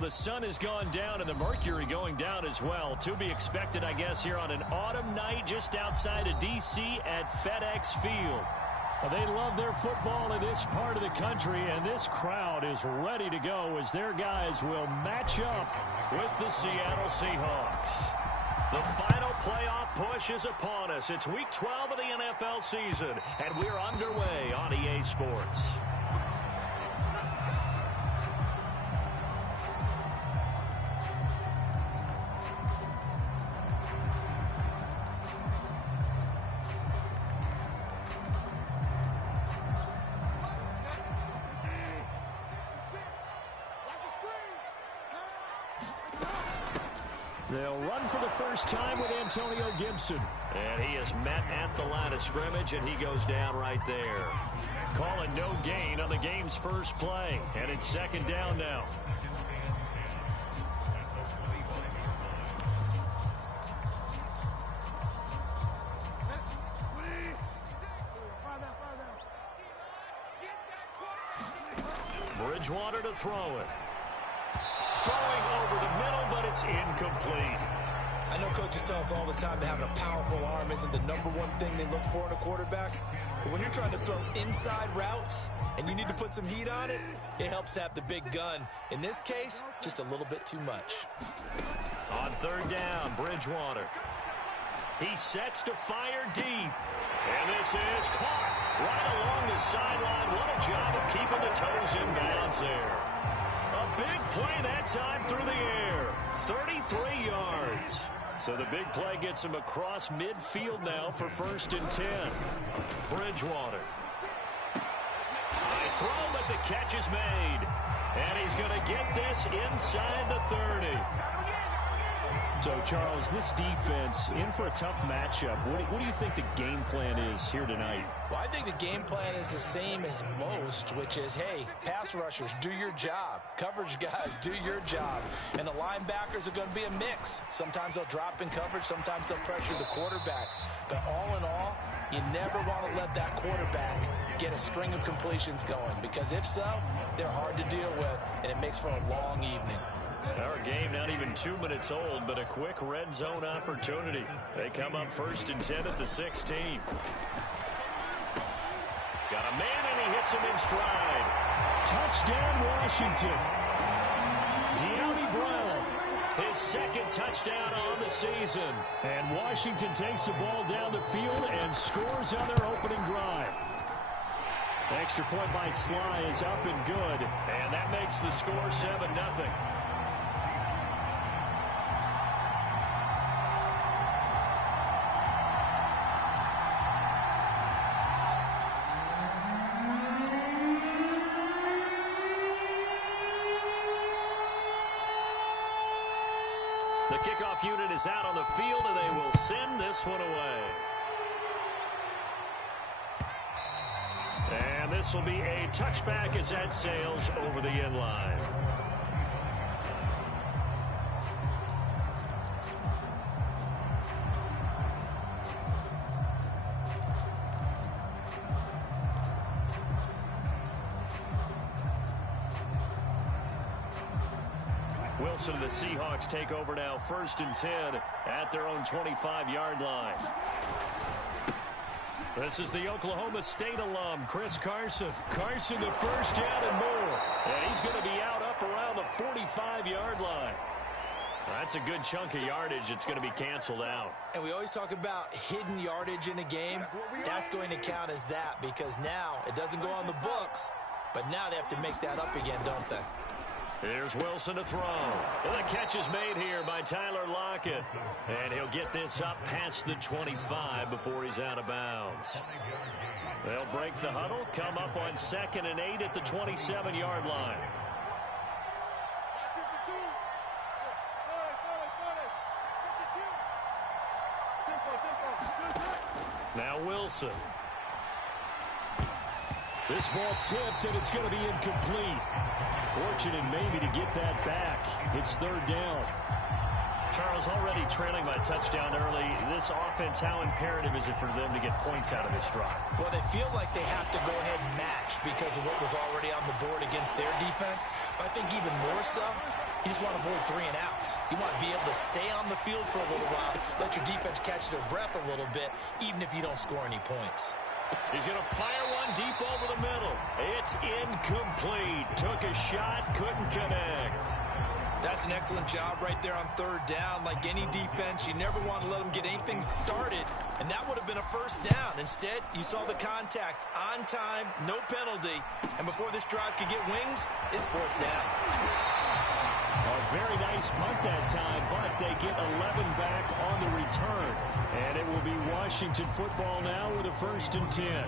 The sun has gone down and the mercury going down as well. To be expected, I guess, here on an autumn night just outside of D.C. at FedEx Field. Well, they love their football in this part of the country, and this crowd is ready to go as their guys will match up with the Seattle Seahawks. The final playoff push is upon us. It's Week 12 of the NFL season, and we're underway on EA Sports. They'll run for the first time with Antonio Gibson. And he is met at the line of scrimmage, and he goes down right there. Calling no gain on the game's first play. And it's second down now. Bridgewater to throw it. Throwing over the middle, but it's incomplete. I know coaches tell us all the time that having a powerful arm isn't the number one thing they look for in a quarterback. But when you're trying to throw inside routes and you need to put some heat on it, it helps have the big gun. In this case, just a little bit too much. On third down, Bridgewater. He sets to fire deep. And this is caught right along the sideline. What a job of keeping the toes in bounds there. A big play that time through the air. 33 yards. So the big play gets him across midfield now for 1st and 10. Bridgewater. High throw, but the catch is made. And he's going to get this inside the 30. So, Charles, this defense in for a tough matchup. What do you think the game plan is here tonight? Well, I think the game plan is the same as most, which is, hey, pass rushers, do your job. Coverage guys, do your job. And the linebackers are going to be a mix. Sometimes they'll drop in coverage. Sometimes they'll pressure the quarterback. But all in all, you never want to let that quarterback get a string of completions going, because if so, they're hard to deal with, and it makes for a long evening. Our game not even 2 minutes old, but a quick red zone opportunity. They come up 1st and 10 at the 16. Got a man, and he hits him in stride. Touchdown, Washington. De'Ami Brown, his second touchdown on the season. And Washington takes the ball down the field and scores on their opening drive. Extra point by Sly is up and good, and that makes the score 7-0. The kickoff unit is out on the field, and they will send this one away. And this will be a touchback as that sails over the end line. Wilson and the Seahawks take over now, 1st and 10 at their own 25-yard line. This is the Oklahoma State alum, Chris Carson. Carson, the first down and more. And he's going to be out up around the 45-yard line. That's a good chunk of yardage. It's going to be canceled out. And we always talk about hidden yardage in a game. That's going to count as that, because now it doesn't go on the books, but now they have to make that up again, don't they? Here's Wilson to throw. Well, the catch is made here by Tyler Lockett. And he'll get this up past the 25 before he's out of bounds. They'll break the huddle, come up on 2nd and 8 at the 27-yard line. Now Wilson. This ball tipped, and it's going to be incomplete. Fortunate maybe to get that back. It's 3rd down. Charles, already trailing by a touchdown early. This offense, how imperative is it for them to get points out of this drive? Well, they feel like they have to go ahead and match because of what was already on the board against their defense. But I think even more so, You just want to avoid 3 and outs. You want to be able to stay on the field for a little while, let your defense catch their breath a little bit, even if you don't score any points. He's going to fire one deep over the middle. It's incomplete. Took a shot, couldn't connect. That's an excellent job right there on 3rd down. Like any defense, you never want to let them get anything started, and that would have been a 1st down. Instead, you saw the contact on time, no penalty, and before this drive could get wings, it's 4th down. A very nice punt that time, but they get 11 back on the return. And it will be Washington football now with a 1st and 10.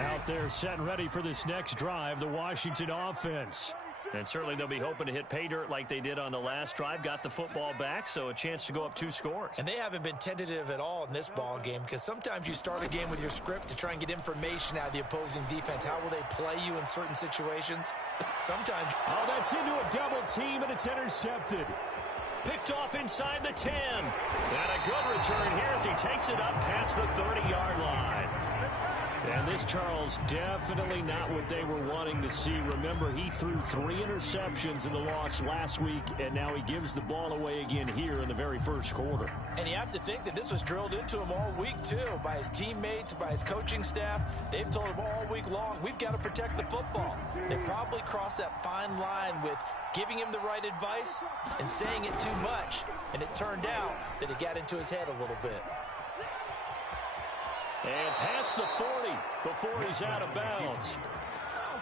Out there set and ready for this next drive, the Washington offense. And certainly they'll be hoping to hit pay dirt like they did on the last drive. Got the football back, so a chance to go up 2 scores. And they haven't been tentative at all in this ball game, because sometimes you start a game with your script to try and get information out of the opposing defense. How will they play you in certain situations? Sometimes. Oh, that's into a double team, and it's intercepted. Picked off inside the 10. And a good return here as he takes it up past the 30-yard line. And this, Charles, definitely not what they were wanting to see. Remember, he threw 3 interceptions in the loss last week, and now he gives the ball away again here in the very first quarter. And you have to think that this was drilled into him all week, too, by his teammates, by his coaching staff. They've told him all week long, we've got to protect the football. They probably crossed that fine line with giving him the right advice and saying it too much. And it turned out that it got into his head a little bit. And past the 40 before he's out of bounds.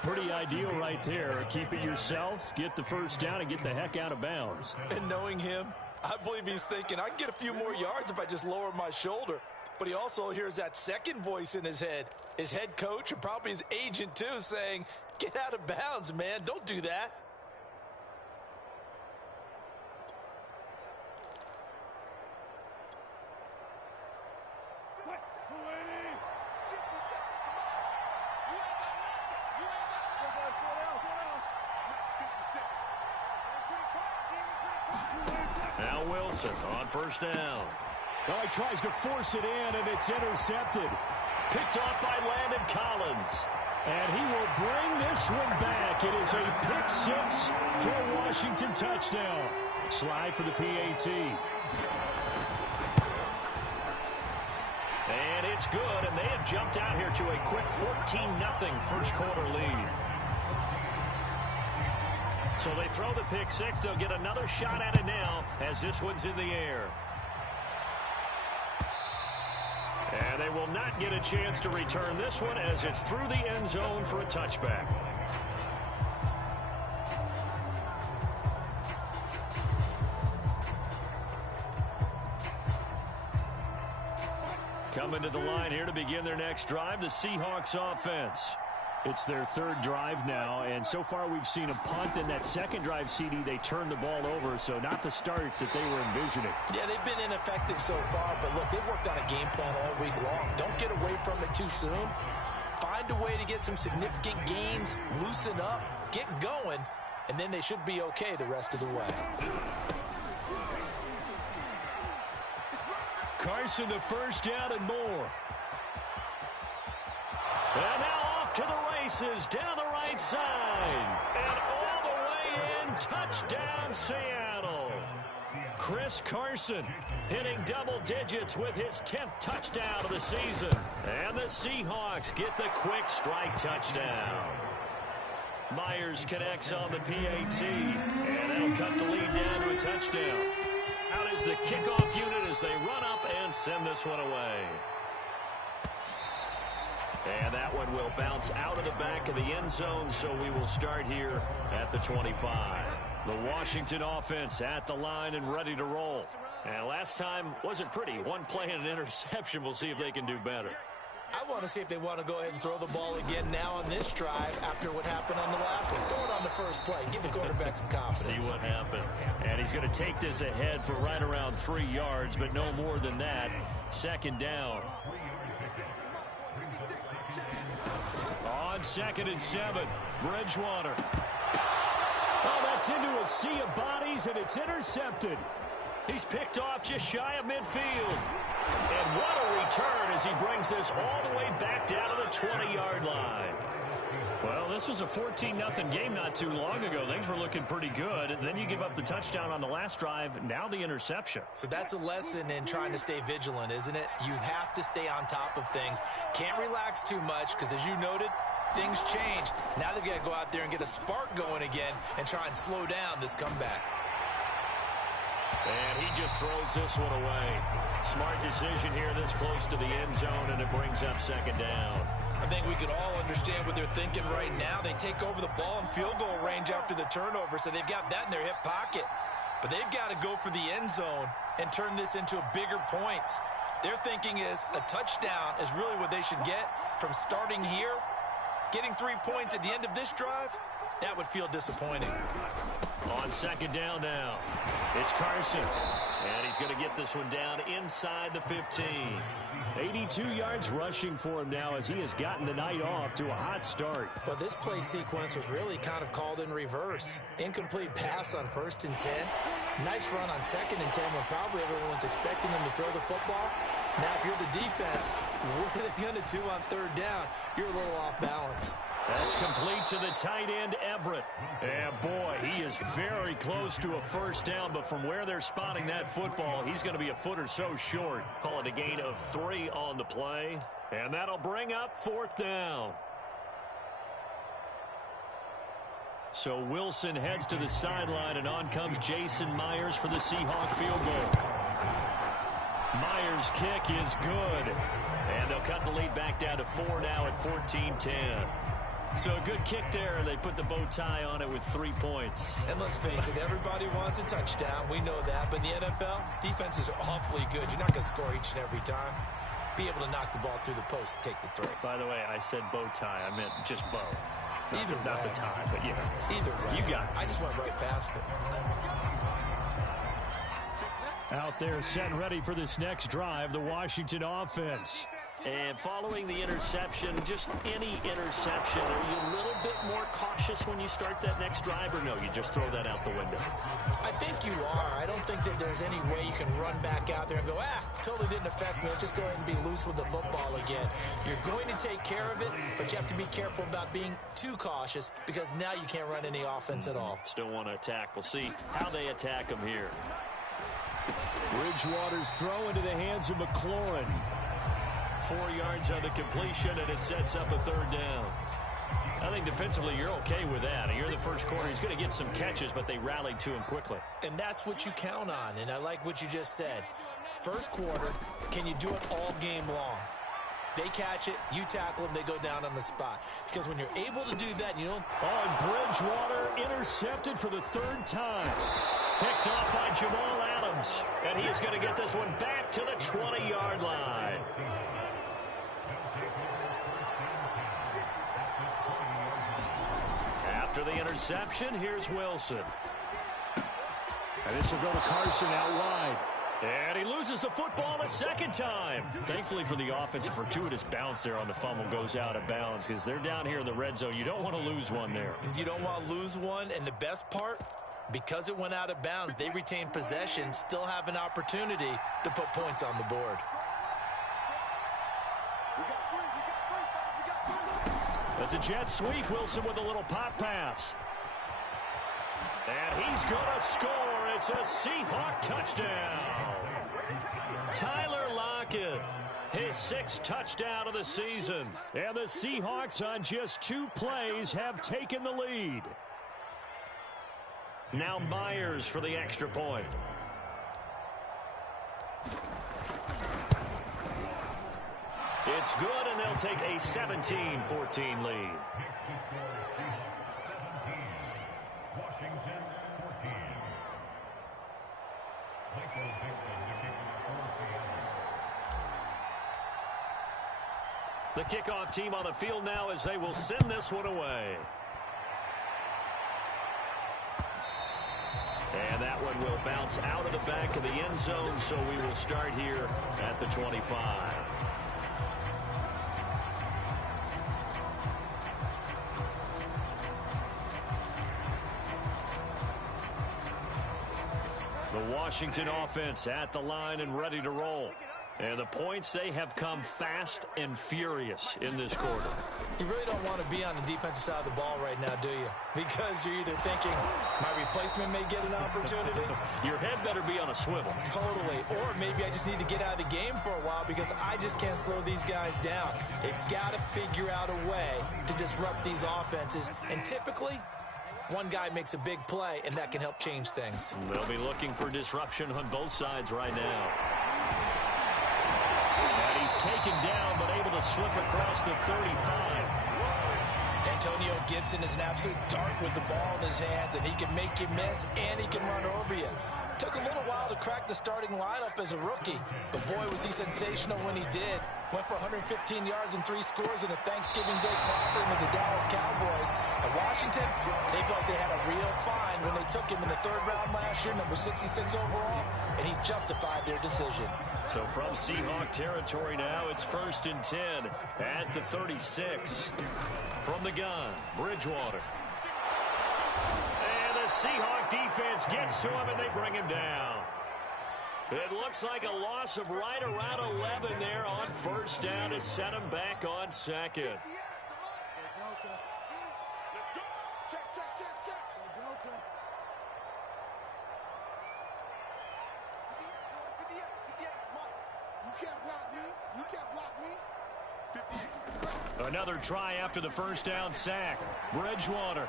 Pretty ideal right there. Keep it yourself, get the 1st down, and get the heck out of bounds. And knowing him, I believe he's thinking, I can get a few more yards if I just lower my shoulder. But he also hears that second voice in his head, his head coach and probably his agent too, saying, get out of bounds, man. Don't do that. Now Wilson on 1st down. Well, he tries to force it in, and it's intercepted. Picked off by Landon Collins. And he will bring this one back. It is a pick 6 for a Washington touchdown. Slide for the PAT. And it's good, and they have jumped out here to a quick 14-0 first quarter lead. So they throw the pick 6. They'll get another shot at it now as this one's in the air. And they will not get a chance to return this one as it's through the end zone for a touchback. Coming to the line here to begin their next drive, the Seahawks offense. It's their 3rd drive now, and so far we've seen a punt. In that 2nd drive, CD, they turned the ball over, so not the start that they were envisioning. Yeah, they've been ineffective so far, but look, they've worked on a game plan all week long. Don't get away from it too soon. Find a way to get some significant gains, loosen up, get going, and then they should be okay the rest of the way. Carson, the 1st down and more. And now off to the races, down the right side. And all the way in, touchdown Seattle. Chris Carson hitting double digits with his 10th touchdown of the season. And the Seahawks get the quick strike touchdown. Myers connects on the PAT, and that'll cut the lead down to a touchdown. Out is the kickoff unit as they run up and send this one away. And that one will bounce out of the back of the end zone, so we will start here at the 25. The Washington offense at the line and ready to roll. And last time wasn't pretty. One play and an interception. We'll see if they can do better. I want to see if they want to go ahead and throw the ball again now on this drive after what happened on the last one. Throw it on the first play. Give the quarterback some confidence. See what happens. And he's going to take this ahead for right around 3 yards, but no more than that. 2nd down. On 2nd and 7, Bridgewater. Oh, that's into a sea of bodies, and it's intercepted. He's picked off just shy of midfield. And what a return as he brings this all the way back down to the 20-yard line. Well, this was a 14-0 game not too long ago. Things were looking pretty good. And then you give up the touchdown on the last drive. Now the interception. So that's a lesson in trying to stay vigilant, isn't it? You have to stay on top of things. Can't relax too much because, as you noted, things change. Now they've got to go out there and get a spark going again and try and slow down this comeback. And he just throws this one away. Smart decision here this close to the end zone, and it brings up second down. I think we can all understand what they're thinking right now. They take over the ball in field goal range after the turnover, so they've got that in their hip pocket. But they've got to go for the end zone and turn this into a bigger points. Their thinking is a touchdown is really what they should get from starting here. Getting 3 points at the end of this drive, that would feel disappointing. On second down now, it's Carson. And he's going to get this one down inside the 15. 82 yards rushing for him now as he has gotten the night off to a hot start. But this play sequence was really kind of called in reverse. Incomplete pass on 1st and 10. Nice run on 2nd and 10 when probably everyone was expecting him to throw the football. Now, if you're the defense, what are they going to do on 3rd down? You're a little off balance. That's complete to the tight end, Everett. And boy, he is very close to a first down, but from where they're spotting that football, he's going to be a foot or so short. Call it a gain of 3 on the play, and that'll bring up 4th down. So Wilson heads to the sideline, and on comes Jason Myers for the Seahawk field goal. Myers' kick is good, and they'll cut the lead back down to 4 now at 14-10. So a good kick there, and they put the bow tie on it with 3 points. And let's face it, everybody wants a touchdown. We know that. But in the NFL, defenses are awfully good. You're not going to score each and every time. Be able to knock the ball through the post and take the throw. By the way, I said bow tie. I meant just bow. Not the tie, but yeah. Either way. You got it. I just went right past it. Out there set and ready for this next drive, the Washington offense. And following the interception, just any interception, are you a little bit more cautious when you start that next drive, or no, you just throw that out the window? I think you are. I don't think that there's any way you can run back out there and go, totally didn't affect me. Let's just go ahead and be loose with the football again. You're going to take care of it, but you have to be careful about being too cautious because now you can't run any offense at all. Still want to attack. We'll see how they attack them here. Bridgewater's throw into the hands of McLaurin. 4 yards on the completion, and it sets up a 3rd down. I think defensively you're okay with that. You're the first quarter. He's going to get some catches, but they rallied to him quickly. And that's what you count on, and I like what you just said. First quarter, can you do it all game long? They catch it, you tackle them, they go down on the spot. Because when you're able to do that, you don't... Oh, and Bridgewater intercepted for the 3rd time. Picked off by Jamal Adams. And he is going to get this one back to the 20-yard line. After the interception, here's Wilson. And this will go to Carson out wide. And he loses the football a 2nd time. Thankfully for the offense, a fortuitous bounce there on the fumble goes out of bounds because they're down here in the red zone. You don't want to lose one there. You don't want to lose one, and the best part, because it went out of bounds, they retain possession, still have an opportunity to put points on the board. That's a jet sweep. Wilson with a little pop pass. And he's going to score. It's a Seahawk touchdown. Tyler Lockett, his 6th touchdown of the season. And the Seahawks on just 2 plays have taken the lead. Now Myers for the extra point. It's good, and they'll take a 17-14 lead. The kickoff team on the field now as they will send this one away. And that one will bounce out of the back of the end zone, so we will start here at the 25. The Washington offense at the line and ready to roll. And the points, they have come fast and furious in this quarter. You really don't want to be on the defensive side of the ball right now, do you? Because you're either thinking, my replacement may get an opportunity. Your head better be on a swivel. Totally. Or maybe I just need to get out of the game for a while because I just can't slow these guys down. They've got to figure out a way to disrupt these offenses. And typically, one guy makes a big play, and that can help change things. They'll be looking for disruption on both sides right now. And he's taken down, but able to slip across the 35. Antonio Gibson is an absolute dart with the ball in his hands, and he can make you miss, and he can run over you. Took a little while to crack the starting lineup as a rookie, but boy, was he sensational when he did. Went for 115 yards and 3 scores in a Thanksgiving Day clobbering with the Dallas Cowboys. At Washington, they felt they had a real find when they took him in the 3rd round last year, number 66 overall, and he justified their decision. So from Seahawk territory now, it's 1st and 10 at the 36. From the gun, Bridgewater. And the Seahawk defense gets to him, and they bring him down. It looks like a loss of right around 11 there on 1st down to set him back on 2nd. Another try after the 1st down sack. Bridgewater.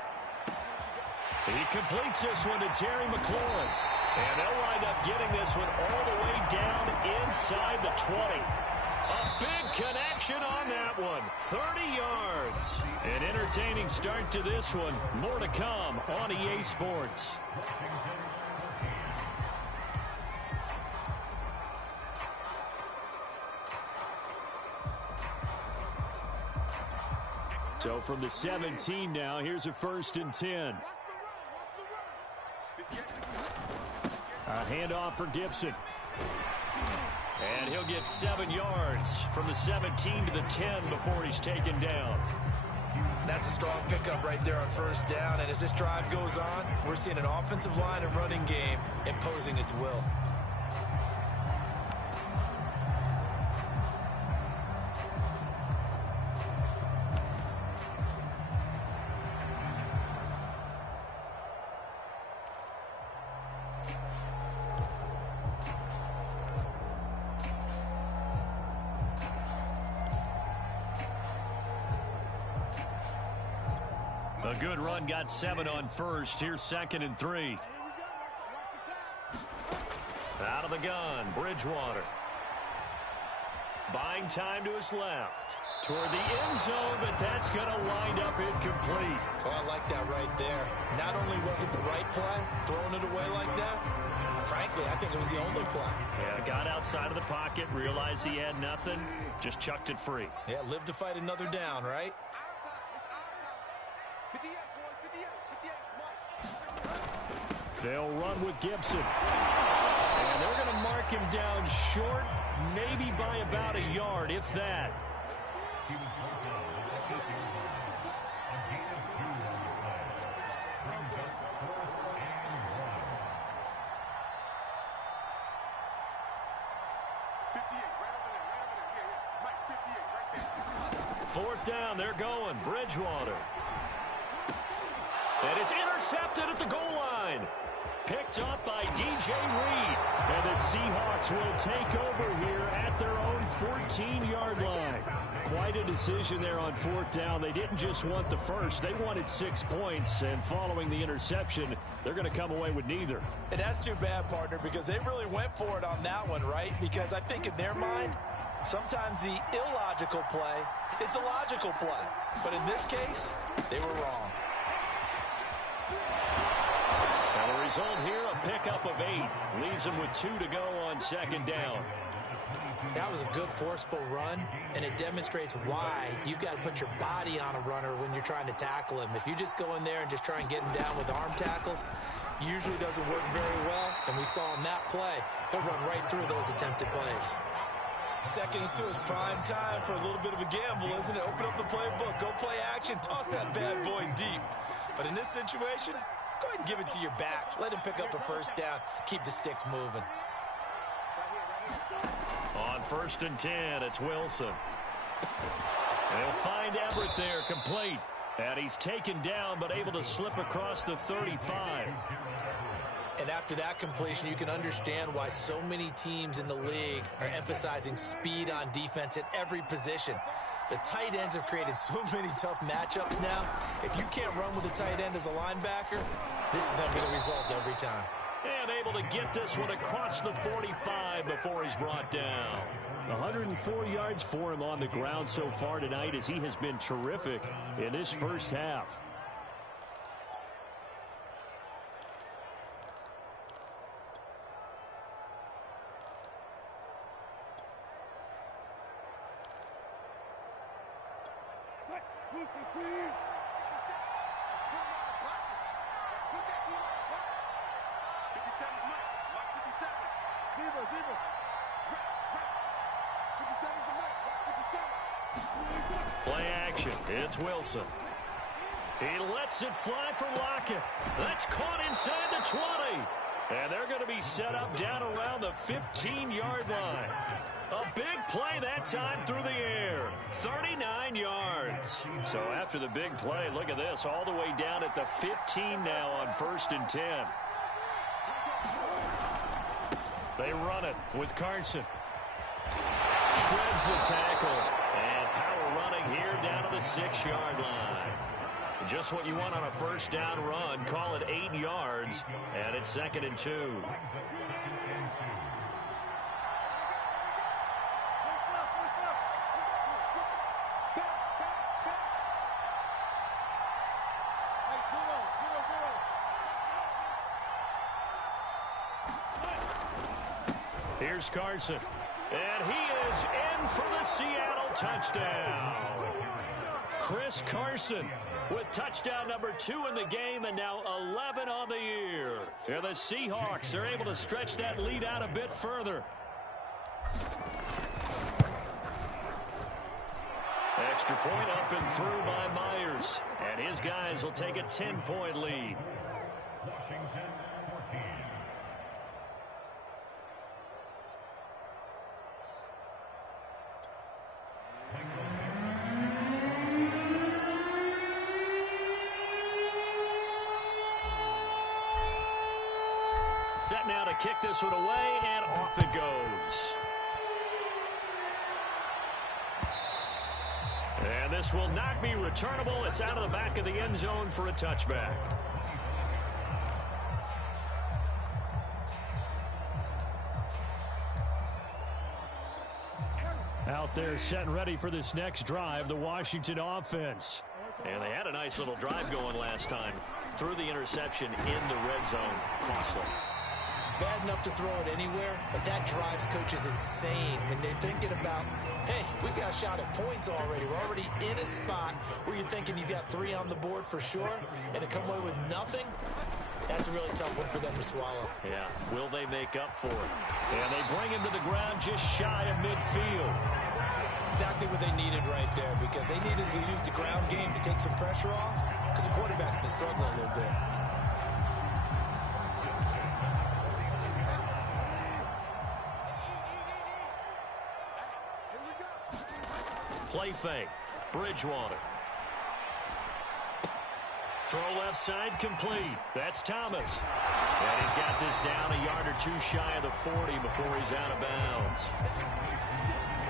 He completes this one to Terry McLaurin. And they'll wind up getting this one all the way down inside the 20. A big connection on that one. 30 yards. An entertaining start to this one. More to come on EA Sports. So from the 17 now, here's a 1st and 10. A handoff for Gibson. And he'll get 7 yards from the 17 to the 10 before he's taken down. That's a strong pickup right there on 1st down. And as this drive goes on, we're seeing an offensive line and running game imposing its will. A good run, got 7 on 1st. Here's 2nd and 3. Out of the gun, Bridgewater. Buying time to his left. Toward the end zone, but that's going to wind up incomplete. Oh, I like that right there. Not only was it the right play, throwing it away like that, frankly, I think it was the only play. Yeah, got outside of the pocket, realized he had nothing, just chucked it free. Yeah, live to fight another down, right? They'll run with Gibson. And they're going to mark him down short, maybe by about a yard, if that. Fourth down, they're going. Bridgewater. And it's intercepted at the goal line. Picked up by DJ Reed. And the Seahawks will take over here at their own 14-yard line. Quite a decision there on 4th down. They didn't just want the first. They wanted 6 points. And following the interception, they're going to come away with neither. And that's too bad, partner, because they really went for it on that one, right? Because I think in their mind, sometimes the illogical play is a logical play. But in this case, they were wrong. And the result here, a pickup of 8. Leaves them with 2 to go on 2nd down. That was a good, forceful run, and it demonstrates why you've got to put your body on a runner when you're trying to tackle him. If you just go in there and just try and get him down with arm tackles, usually doesn't work very well, and we saw on that play, he'll run right through those attempted plays. 2nd and 2 is prime time for a little bit of a gamble, isn't it? Open up the playbook, go play action, toss that bad boy deep. But in this situation, go ahead and give it to your back. Let him pick up a 1st down, keep the sticks moving. On on 1st and 10. It's Wilson. They'll find Everett there, complete. And he's taken down, but able to slip across the 35. And after that completion, you can understand why so many teams in the league are emphasizing speed on defense at every position. The tight ends have created so many tough matchups now. If you can't run with a tight end as a linebacker, this is going to be the result every time. And able to get this one across the 45 before he's brought down. 104 yards for him on the ground so far tonight as he has been terrific in this first half. Play action. It's Wilson. He lets it fly for Lockett. That's caught inside the 20. And they're going to be set up down around the 15-yard line. A big play that time through the air. 39 yards. So after the big play, look at this. All the way down at the 15 now on 1st and 10. They run it with Carson. Shreds the tackle. And power running here down to the 6-yard line. Just what you want on a first down run. Call it 8 yards. And it's 2nd and 2. Here's Carson. And he is in for the Seattle touchdown. Chris Carson with touchdown number 2 in the game and now 11 on the year. And the Seahawks are able to stretch that lead out a bit further. Extra point up and through by Myers. And his guys will take a 10-point lead. Set now to kick this one away, and off it goes. And this will not be returnable. It's out of the back of the end zone for a touchback. Out there set and ready for this next drive, the Washington offense. And they had a nice little drive going last time. Threw the interception in the red zone. Costly. Bad enough to throw it anywhere, but that drives coaches insane when they're thinking about, hey, we got a shot at points already. We're already in a spot where you're thinking you got 3 on the board for sure, and to come away with nothing, that's a really tough one for them to swallow. Yeah, will they make up for it? And they bring him to the ground just shy of midfield. Exactly what they needed right there, because they needed to use the ground game to take some pressure off, because the quarterback's been struggling a little bit. Play fake. Bridgewater. Throw left side complete. That's Thomas. And he's got this down a yard or 2 shy of the 40 before he's out of bounds.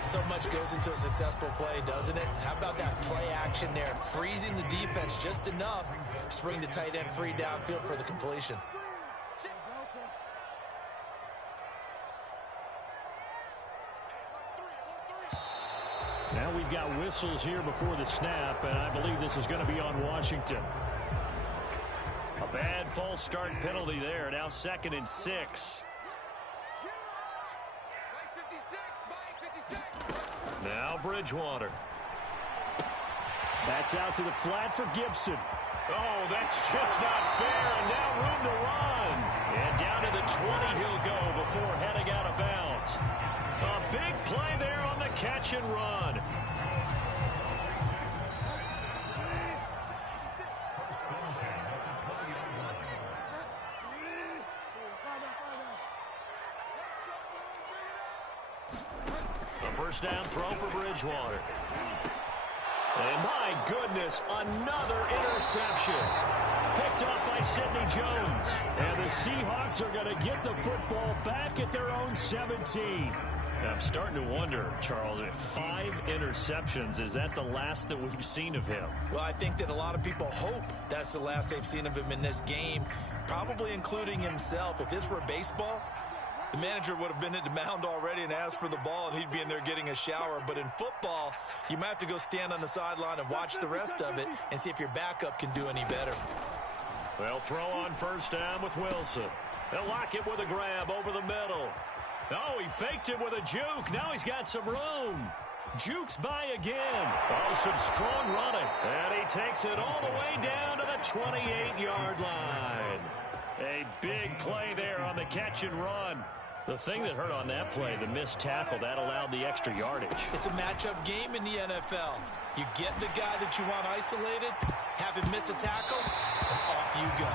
So much goes into a successful play, doesn't it? How about that play action there? Freezing the defense just enough to bring the tight end free downfield for the completion. Now we've got whistles here before the snap, and I believe this is going to be on Washington. A bad false start penalty there. Now 2nd and 6. Now Bridgewater. That's out to the flat for Gibson. Oh, that's just not fair, and now room to run. And down to the 20 he'll go before heading out of bounds. A big play there on the catch and run. first down throw for Bridgewater. And my goodness, another interception. Picked off by Sidney Jones. And the Seahawks are going to get the football back at their own 17. I'm starting to wonder, Charles, if 5 interceptions, is that the last that we've seen of him? Well, I think that a lot of people hope that's the last they've seen of him in this game, probably including himself. If this were baseball, the manager would have been at the mound already and asked for the ball, and he'd be in there getting a shower. But in football, you might have to go stand on the sideline and watch the rest of it and see if your backup can do any better. They'll throw on first down with Wilson. They'll lock it with a grab over the middle. Oh, he faked it with a juke. Now he's got some room. Jukes by again. Oh, some strong running. And he takes it all the way down to the 28-yard line. A big play there on the catch and run. The thing that hurt on that play, the missed tackle, that allowed the extra yardage. It's a matchup game in the NFL. You get the guy that you want isolated, have him miss a tackle, and off you go.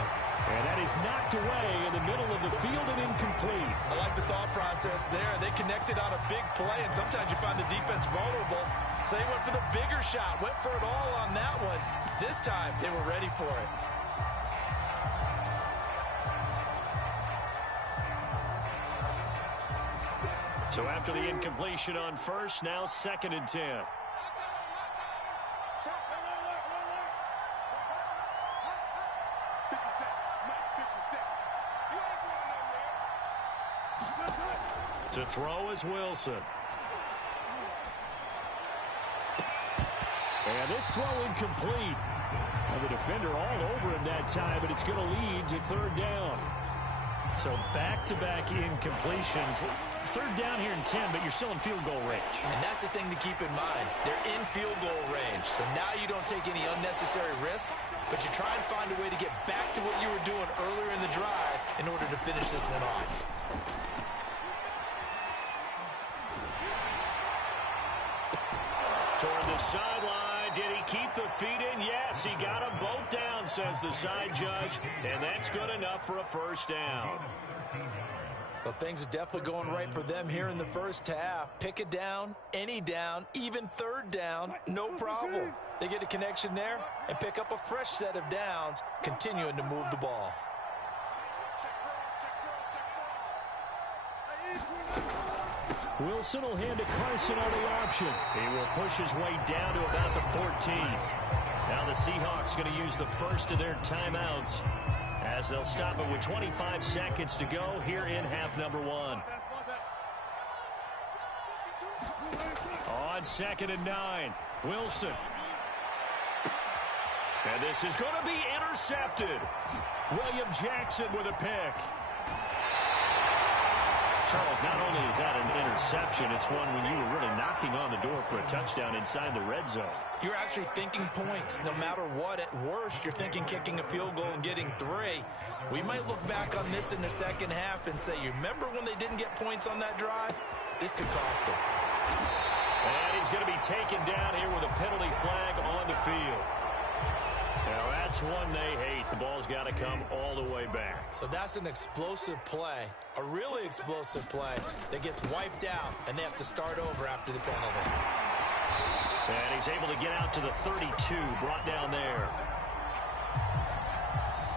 And that is knocked away in the middle of the field and incomplete. I like the thought process there. They connected on a big play, and sometimes you find the defense vulnerable. So they went for the bigger shot, went for it all on that one. This time, they were ready for it. So after the incompletion on first, now 2nd and 10. To throw is Wilson. And this throw incomplete. And the defender all over him that time, but it's going to lead to 3rd down. So back-to-back incompletions. 3rd down here in 10, but you're still in field goal range. And that's the thing to keep in mind. They're in field goal range. So now you don't take any unnecessary risks, but you try and find a way to get back to what you were doing earlier in the drive in order to finish this one off. Toward the sideline, did he keep the feet in? Yes, he got them both down, says the side judge, and that's good enough for a first down. Well, things are definitely going right for them here in the first half. Pick a down, any down, even 3rd down, no problem. They get a connection there and pick up a fresh set of downs, continuing to move the ball. Wilson will hand to Carson on the option. He will push his way down to about the 14. Now the Seahawks going to use the first of their timeouts as they'll stop it with 25 seconds to go here in half number 1. On 2nd and 9, Wilson. And this is going to be intercepted. William Jackson with a pick. Charles, not only is that an interception, it's one when you were really knocking on the door for a touchdown inside the red zone. You're actually thinking points no matter what. At worst, you're thinking kicking a field goal and getting 3. We might look back on this in the second half and say, you remember when they didn't get points on that drive? This could cost them. And he's going to be taken down here with a penalty flag on the field. Now that's one they hate. The ball's got to come all the way back. So that's an explosive play, a really explosive play that gets wiped out, and they have to start over after the penalty. And he's able to get out to the 32, brought down there.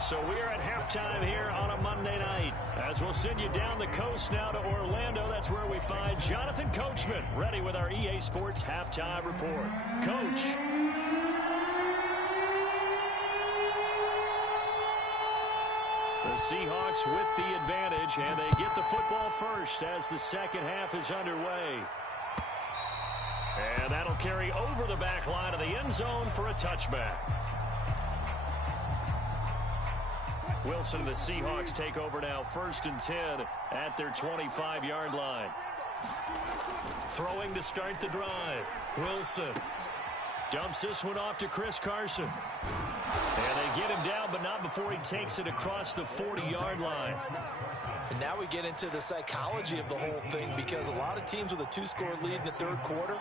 So we are at halftime here on a Monday night. As we'll send you down the coast now to Orlando, that's where we find Jonathan Coachman, ready with our EA Sports Halftime Report. Coach. The Seahawks with the advantage, and they get the football first as the second half is underway. And that'll carry over the back line of the end zone for a touchback. Wilson and the Seahawks take over now, 1st and 10 at their 25-yard line. Throwing to start the drive. Wilson dumps this one off to Chris Carson. And they get him down, but not before he takes it across the 40-yard line. And now we get into the psychology of the whole thing, because a lot of teams with a 2-score lead in the 3rd quarter,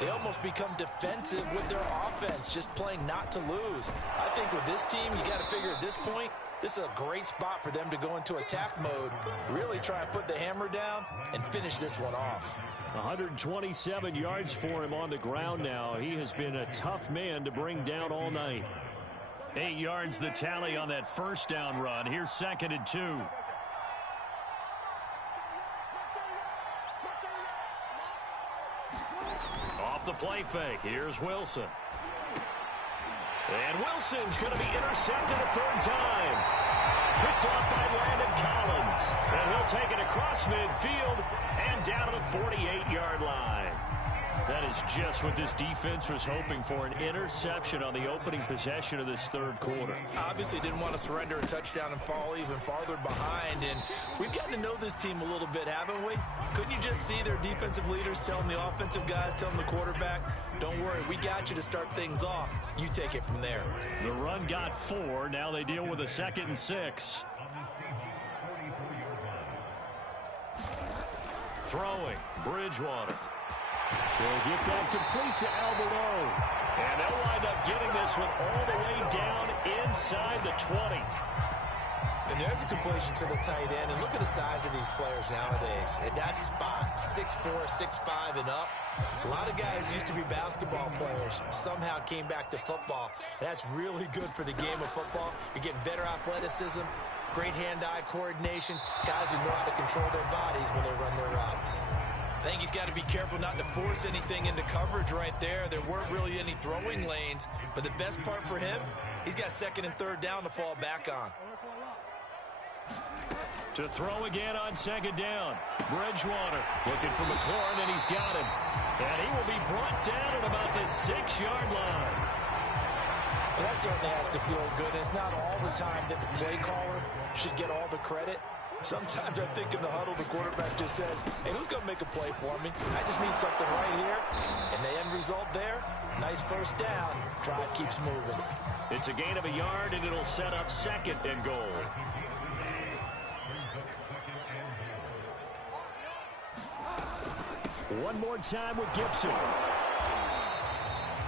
they almost become defensive with their offense, just playing not to lose. I think with this team, you got to figure at this point, This is a great spot for them to go into attack mode, really try and put the hammer down and finish this one off. 127 yards for him on the ground now. He has been a tough man to bring down all night. 8 yards the tally on that first down run. Here's 2nd and 2. Off the play fake. Here's Wilson. And Wilson's going to be intercepted a third time. Picked off by Landon Collins. And he'll take it across midfield and down to the 48-yard line. That is just what this defense was hoping for, an interception on the opening possession of this third quarter. Obviously didn't want to surrender a touchdown and fall even farther behind, and we've gotten to know this team a little bit, haven't we? Couldn't you just see their defensive leaders telling the offensive guys, telling the quarterback, don't worry, we got you to start things off. You take it from there. The run got 4. Now they deal with a 2nd and 6. Throwing, Bridgewater. They'll get that complete to Alvarado. And they'll wind up getting this one all the way down inside the 20. And there's a completion to the tight end. And look at the size of these players nowadays. At that spot, 6'4", 6'5", and up. A lot of guys used to be basketball players, somehow came back to football. And that's really good for the game of football. You're getting better athleticism, great hand-eye coordination, guys who know how to control their bodies when they run their routes. I think he's got to be careful not to force anything into coverage right there. There weren't really any throwing lanes, but the best part for him, he's got 2nd and 3rd down to fall back on. To throw again on 2nd down. Bridgewater looking for McLaurin, and he's got him. And he will be brought down at about the 6-yard line. Well, that certainly has to feel good. It's not all the time that the play caller should get all the credit. Sometimes I think in the huddle, the quarterback just says, hey, who's going to make a play for me? I just need something right here. And the end result there, nice first down. Drive keeps moving. It's a gain of a yard, and it'll set up 2nd and goal. One more time with Gibson.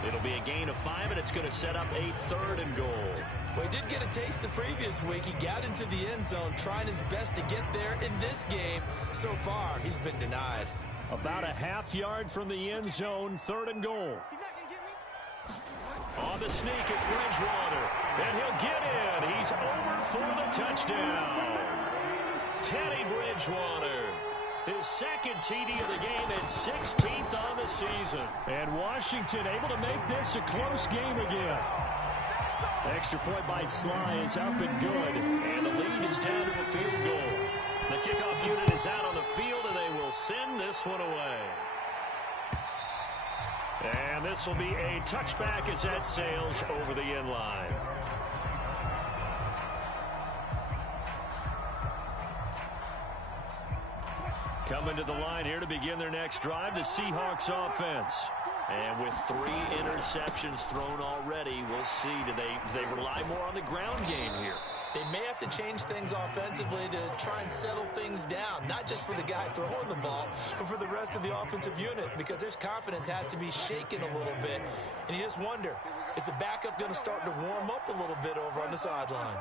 It'll be a gain of 5, and it's going to set up a 3rd and goal. Well, he did get a taste the previous week. He got into the end zone, trying his best to get there in this game. So far, he's been denied. About a half yard from the end zone, 3rd and goal. On the sneak, it's Bridgewater. And he'll get in. He's over for the touchdown. Teddy Bridgewater. His 2nd TD of the game and 16th on the season. And Washington able to make this a close game again. Extra point by Sly is up and good. And the lead is down to a field goal. The kickoff unit is out on the field, and they will send this one away. And this will be a touchback as that sails over the end line. Coming to the line here to begin their next drive, the Seahawks offense. And with 3 interceptions thrown already, we'll see. Do they rely more on the ground game here? They may have to change things offensively to try and settle things down, not just for the guy throwing the ball, but for the rest of the offensive unit, because their confidence has to be shaken a little bit. And you just wonder, is the backup going to start to warm up a little bit over on the sideline?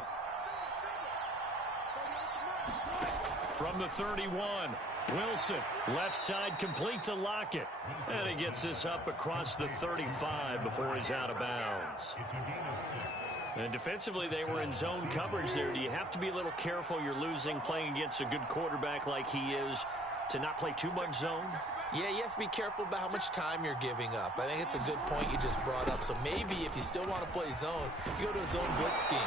From the 31, Wilson, left side complete to Lockett. And he gets this up across the 35 before he's out of bounds. And defensively, they were in zone coverage there. Do you have to be a little careful? You're losing, playing against a good quarterback like he is, to not play too much zone? Yeah, you have to be careful about how much time you're giving up. I think it's a good point you just brought up. So maybe if you still want to play zone, you go to a zone blitz scheme.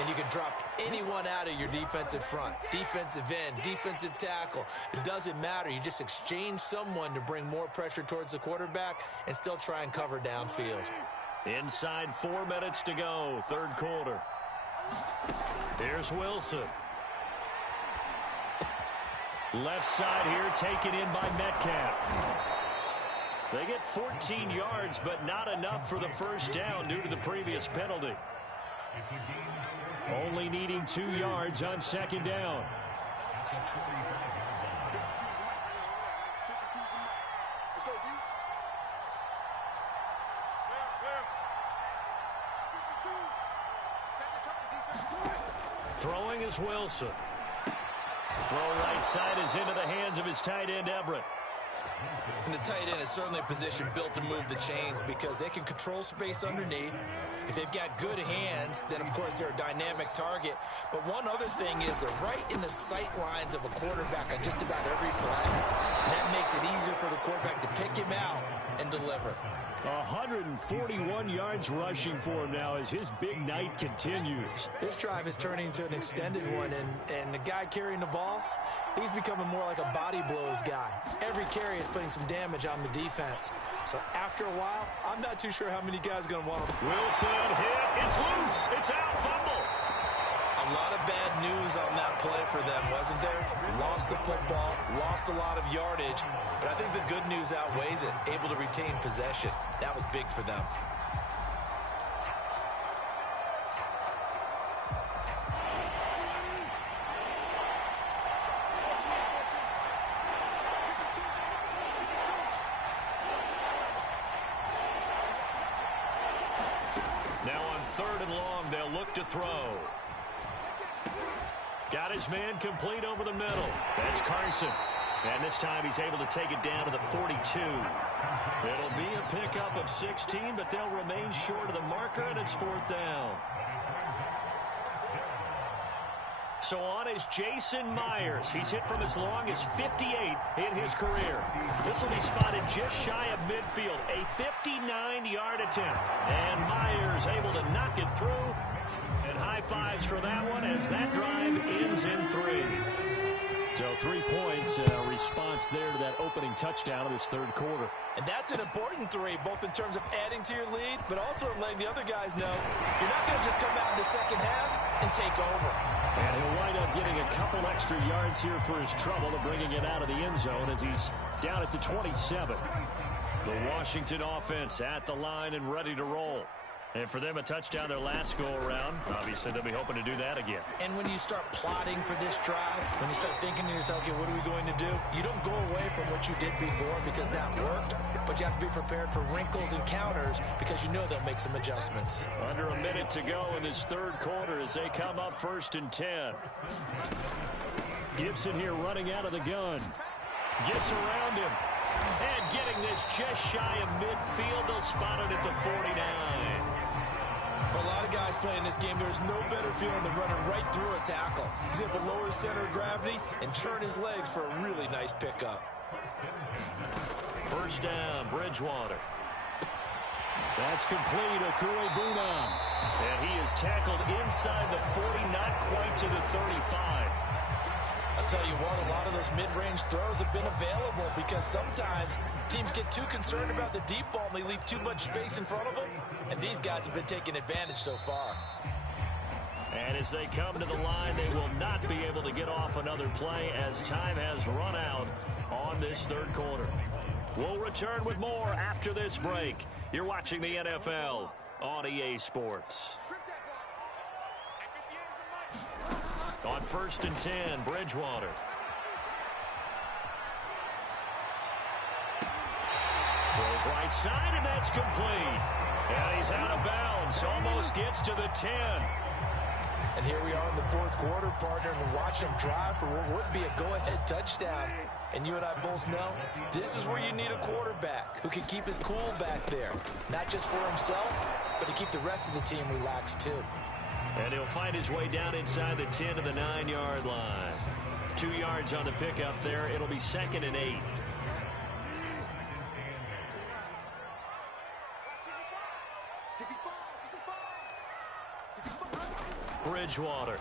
And you can drop anyone out of your defensive front, defensive end, defensive tackle. It doesn't matter. You just exchange someone to bring more pressure towards the quarterback and still try and cover downfield. Inside 4 minutes to go, third quarter. Here's Wilson. Left side here taken in by Metcalf. They get 14 yards, but not enough for the first down due to the previous penalty. Only needing 2 yards on second down. Throwing is Wilson. Throw right side is into the hands of his tight end, Everett. And the tight end is certainly a position built to move the chains because they can control space underneath. If they've got good hands, then, of course, they're a dynamic target. But one other thing is they're right in the sight lines of a quarterback on just about every play. And that makes it easier for the quarterback to pick him out and deliver. 141 yards rushing for him now as his big night continues. This drive is turning into an extended one, and the guy carrying the ball, he's becoming more like a body blows guy. Every carry is putting some damage on the defense. So after a while, I'm not too sure how many guys are going to want him. Wilson hit. It's loose. It's out. Fumble. A lot of bad news on that play for them, wasn't there? Lost the football, lost a lot of yardage, but I think the good news outweighs it. Able to retain possession. That was big for them. Now on 3rd and long, they'll look to throw. Got his man complete over the middle. That's Carson. And this time he's able to take it down to the 42. It'll be a pickup of 16, but they'll remain short of the marker, and it's 4th down. So on is Jason Myers. He's hit from as long as 58 in his career. This will be spotted just shy of midfield. A 59-yard attempt. And Myers able to knock it through. And high fives for that one as that drive ends in 3. So 3 points, response there to that opening touchdown of this 3rd quarter. And that's an important 3, both in terms of adding to your lead, but also letting the other guys know you're not going to just come out in the second half and take over. And he'll wind up getting a couple extra yards here for his trouble of bringing it out of the end zone as he's down at the 27. The Washington offense at the line and ready to roll. And for them, a touchdown their last go-around. Obviously, they'll be hoping to do that again. And when you start plotting for this drive, when you start thinking to yourself, okay, what are we going to do? You don't go away from what you did before because that worked, but you have to be prepared for wrinkles and counters because you know they'll make some adjustments. Under a minute to go in this 3rd quarter as they come up 1st and 10. Gibson here running out of the gun. Gets around him. And getting this just shy of midfield. They'll spot it at the 49. For a lot of guys playing this game, there's no better feeling than running right through a tackle. He's able to lower his center of gravity and churn his legs for a really nice pickup. 1st down, Bridgewater. That's complete, Okuegbunam. And he is tackled inside the 40, not quite to the 35. I'll tell you what, a lot of those mid-range throws have been available because sometimes teams get too concerned about the deep ball and they leave too much space in front of them. And these guys have been taking advantage so far. And as they come to the line, they will not be able to get off another play as time has run out on this 3rd quarter. We'll return with more after this break. You're watching the NFL on EA Sports. On 1st and 10, Bridgewater. Throws right side, and that's complete. And he's out of bounds. Almost gets to the 10. And here we are in the 4th quarter, partner, and watch him drive for what would be a go-ahead touchdown. And you and I both know this is where you need a quarterback who can keep his cool back there. Not just for himself, but to keep the rest of the team relaxed too. And he'll find his way down inside the 10 to the 9-yard line. 2 yards on the pickup there. It'll be 2nd and 8. Bridgewater.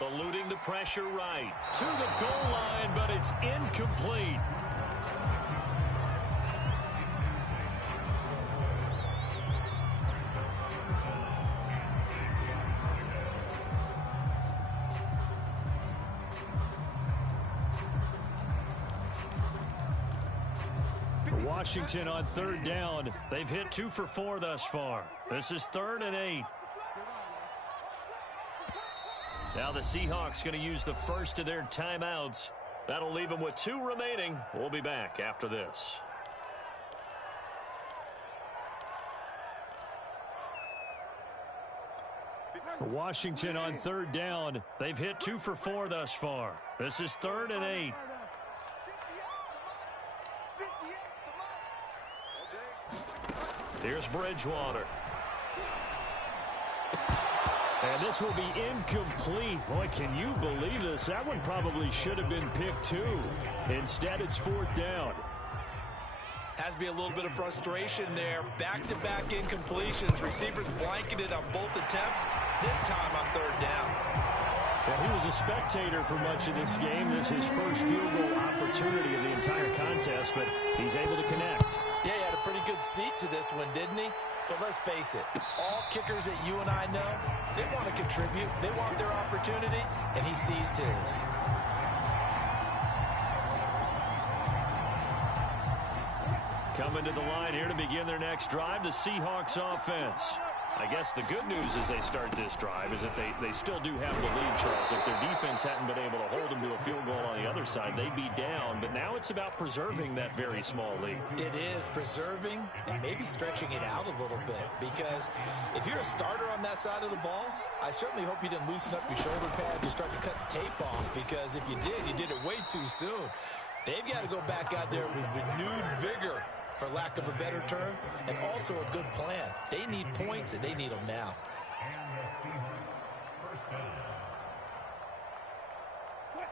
Eluding the pressure right. To the goal line, but it's incomplete. Washington on 3rd down. They've hit 2 for 4 thus far. This is 3rd and 8. Now the Seahawks going to use the first of their timeouts. That'll leave them with 2 remaining. We'll be back after this. Washington on third down. They've hit 2 for 4 thus far. This is 3rd and 8. Here's Bridgewater. And this will be incomplete. Boy, can you believe this? That one probably should have been picked too. Instead, it's 4th down. Has to be a little bit of frustration there. Back-to-back incompletions. Receivers blanketed on both attempts. This time on 3rd down. Well, he was a spectator for much of this game. This is his first field goal opportunity of the entire contest, but he's able to connect. Yeah, he had a pretty good seat to this one, didn't he? But let's face it, all kickers that you and I know, they want to contribute. They want their opportunity, and he seized his. Coming to the line here to begin their next drive, the Seahawks offense. I guess the good news as they start this drive is that they still do have the lead, Charles. If their defense hadn't been able to hold them to a field goal on the other side, they'd be down. But now it's about preserving that very small lead. It is preserving and maybe stretching it out a little bit. Because if you're a starter on that side of the ball, I certainly hope you didn't loosen up your shoulder pads and start to cut the tape off. Because if you did it way too soon. They've got to go back out there with renewed vigor, for lack of a better term, and also a good plan. They need points, and they need them now.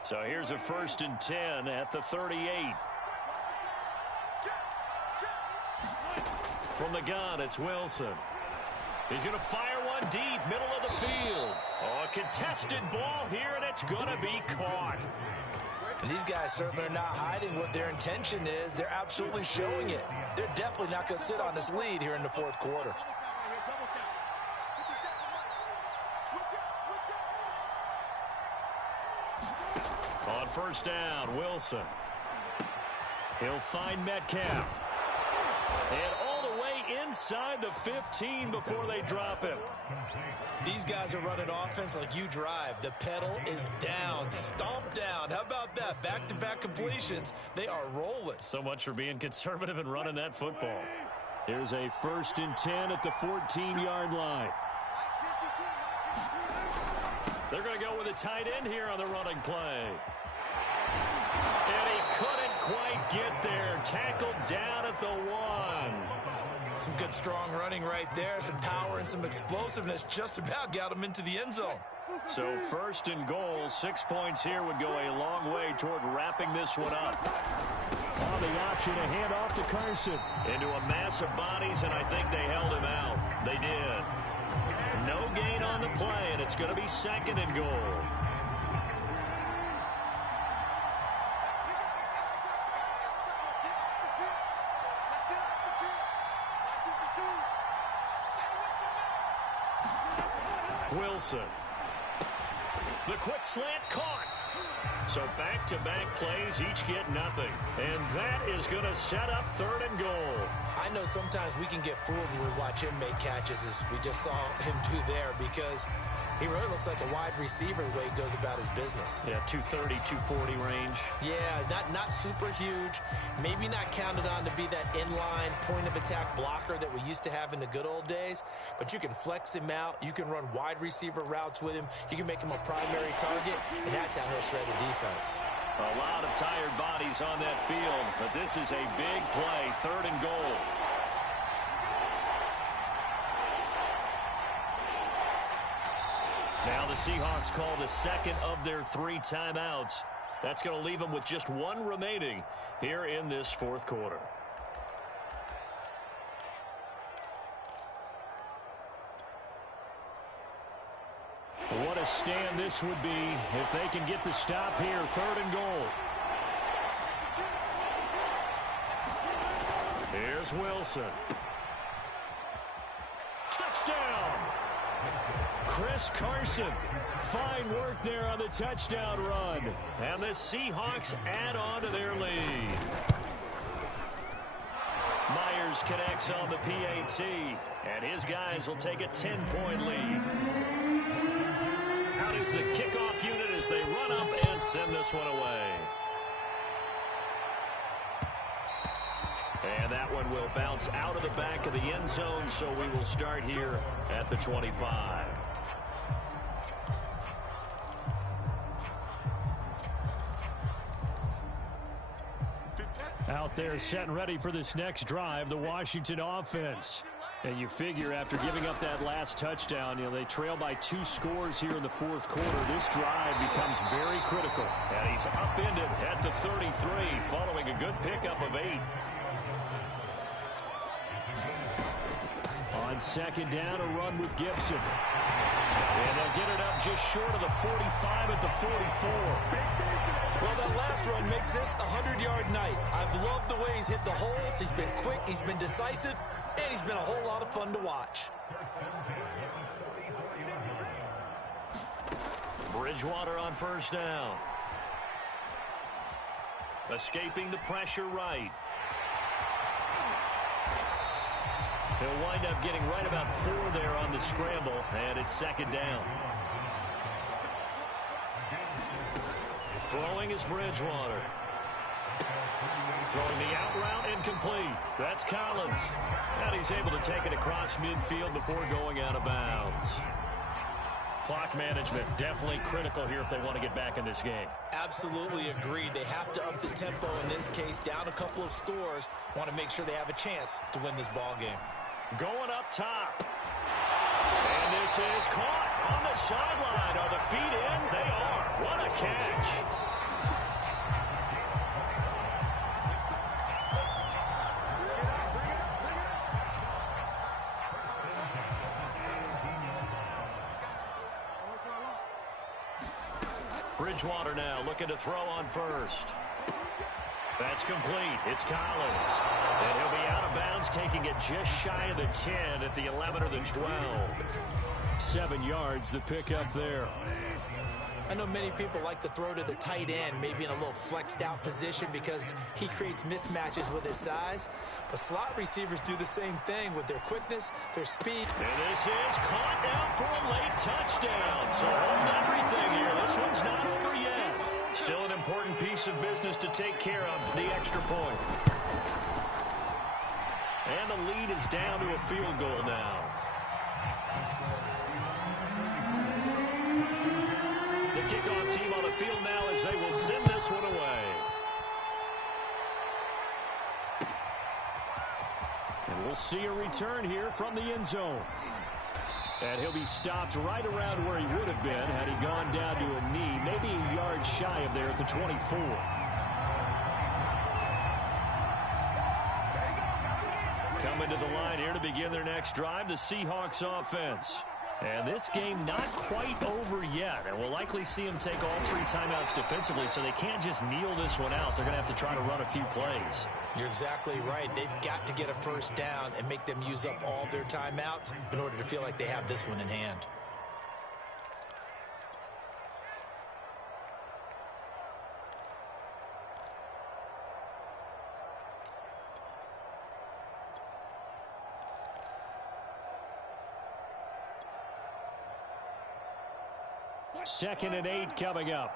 So here's a 1st and 10 at the 38. From the gun, it's Wilson. He's going to fire one deep, middle of the field. Oh, a contested ball here, and it's going to be caught. And these guys certainly are not hiding what their intention is. They're absolutely showing it. They're definitely not going to sit on this lead here in the 4th quarter. On 1st down, Wilson. He'll find Metcalf. And all the way inside the 15 before they drop him. These guys are running offense like you drive. The pedal is down, stomped down. How about that? Back-to-back completions. They are rolling. So much for being conservative and running that football. Here's a 1st and 10 at the 14-yard line. They're going to go with a tight end here on the running play. And he couldn't quite get there. Tackled down at the 1. Some good strong running right there. Some power and some explosiveness just about got him into the end zone. So 1st and goal, 6 points here would go a long way toward wrapping this one up. On the option, a handoff to Carson. Into a mass of bodies, and I think they held him out. They did. No gain on the play, and it's going to be 2nd and goal. Wilson. The quick slant caught. So back-to-back plays, each get nothing. And that is going to set up 3rd and goal. I know sometimes we can get fooled when we watch him make catches, as we just saw him do there, because he really looks like a wide receiver the way he goes about his business. Yeah, 230, 240 range. Yeah, not super huge. Maybe not counted on to be that inline point-of-attack blocker that we used to have in the good old days. But you can flex him out. You can run wide receiver routes with him. You can make him a primary target, and that's how he'll shred a defense. A lot of tired bodies on that field, but this is a big play, 3rd and goal. Now the Seahawks call the 2nd of their 3 timeouts. That's going to leave them with just 1 remaining here in this 4th quarter. What a stand this would be if they can get the stop here. 3rd and goal. Here's Wilson. Touchdown! Chris Carson. Fine work there on the touchdown run. And the Seahawks add on to their lead. Myers connects on the PAT. And his guys will take a 10-point lead. Out is the kickoff unit as they run up and send this one away. And that one will bounce out of the back of the end zone, so we will start here at the 25. out there setting ready for this next drive, the Washington offense. And you figure after giving up that last touchdown, they trail by 2 scores here in the fourth quarter. This drive becomes very critical. And he's upended at the 33 following a good pickup of 8. On second down, a run with Gibson. And they'll get it up just short of the 45 at the 44. Well, that last run makes this a 100-yard night. I've loved the way he's hit the holes. He's been quick, he's been decisive, and he's been a whole lot of fun to watch. Bridgewater on first down. Escaping the pressure right. He'll wind up getting right about 4 there on the scramble, and it's second down. Throwing is Bridgewater. Throwing the out route incomplete. That's Collins. And he's able to take it across midfield before going out of bounds. Clock management definitely critical here if they want to get back in this game. Absolutely agreed. They have to up the tempo in this case, down a couple of scores. Want to make sure they have a chance to win this ball game. Going up top. And this is caught on the sideline. Are the feet in? They are. What a catch. Bridgewater now looking to throw on first. That's complete. It's Collins. And he'll be out of bounds, taking it just shy of the 10 at the 11 or the 12. 7 yards, the pickup there. I know many people like to throw to the tight end, maybe in a little flexed out position because he creates mismatches with his size. But slot receivers do the same thing with their quickness, their speed. And this is caught now for a late touchdown. So holding everything here. This one's not over yet. Still an important piece of business to take care of, the extra point. And the lead is down to a field goal now. The kickoff team on the field now as they will send this one away. And we'll see a return here from the end zone. And he'll be stopped right around where he would have been had he gone down to a knee, maybe a yard shy of there at the 24. Coming to the line here to begin their next drive, the Seahawks offense. And this game not quite over yet. And we'll likely see them take all 3 timeouts defensively, so they can't just kneel this one out. They're going to have to try to run a few plays. You're exactly right. They've got to get a first down and make them use up all their timeouts in order to feel like they have this one in hand. Second and 8 coming up.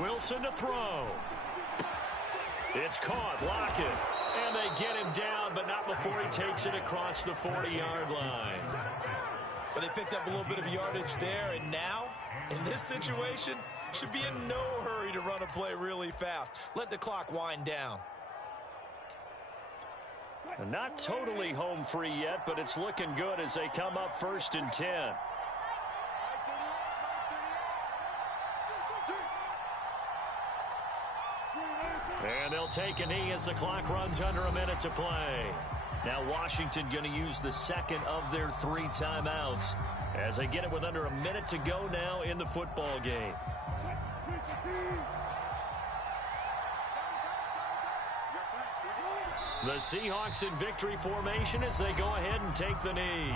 Wilson to throw. It's caught. Lockett. And they get him down, but not before he takes it across the 40-yard line. But they picked up a little bit of yardage there, and now, in this situation, should be in no hurry to run a play really fast. Let the clock wind down. Not totally home free yet, but it's looking good as they come up 1st and 10. And they'll take a knee as the clock runs under a minute to play. Now Washington going to use the second of their 3 timeouts as they get it with under a minute to go now in the football game. The Seahawks in victory formation as they go ahead and take the knee.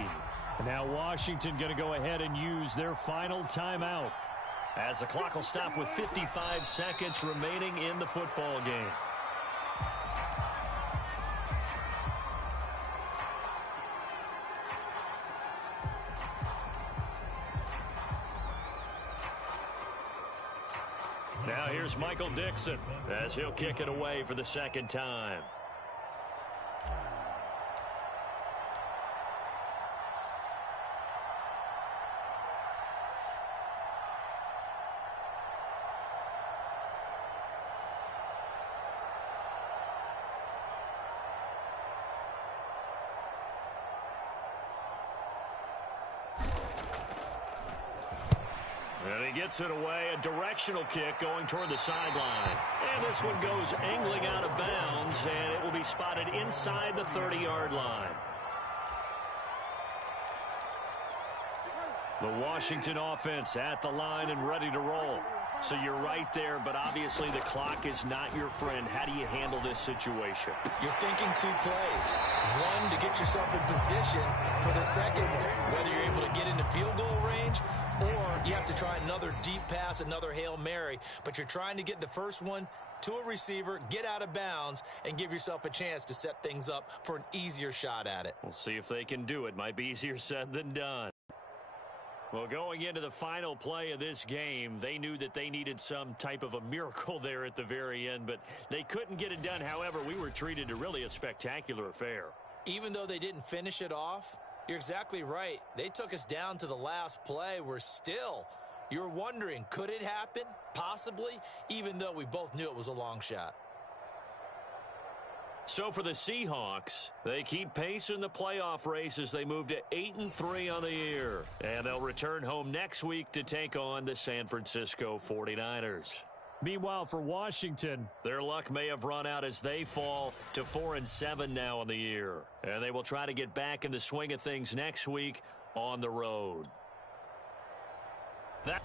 And now Washington going to go ahead and use their final timeout, as the clock will stop with 55 seconds remaining in the football game. Now here's Michael Dixon as he'll kick it away for the second time. And he gets it away, a directional kick going toward the sideline. And this one goes angling out of bounds, and it will be spotted inside the 30-yard line. The Washington offense at the line and ready to roll. So you're right there, but obviously the clock is not your friend. How do you handle this situation? You're thinking 2 plays. One, to get yourself in position for the second one, whether you're able to get into field goal range or you have to try another deep pass, another Hail Mary. But you're trying to get the first one to a receiver, get out of bounds, and give yourself a chance to set things up for an easier shot at it. We'll see if they can do it. Might be easier said than done. Well, going into the final play of this game, they knew that they needed some type of a miracle there at the very end, but they couldn't get it done. However, we were treated to really a spectacular affair. Even though they didn't finish it off, you're exactly right. They took us down to the last play. You're wondering, could it happen? Possibly, even though we both knew it was a long shot. So for the Seahawks, they keep pace in the playoff race as they move to 8-3 on the year. And they'll return home next week to take on the San Francisco 49ers. Meanwhile, for Washington, their luck may have run out as they fall to 4-7 now on the year. And they will try to get back in the swing of things next week on the road. That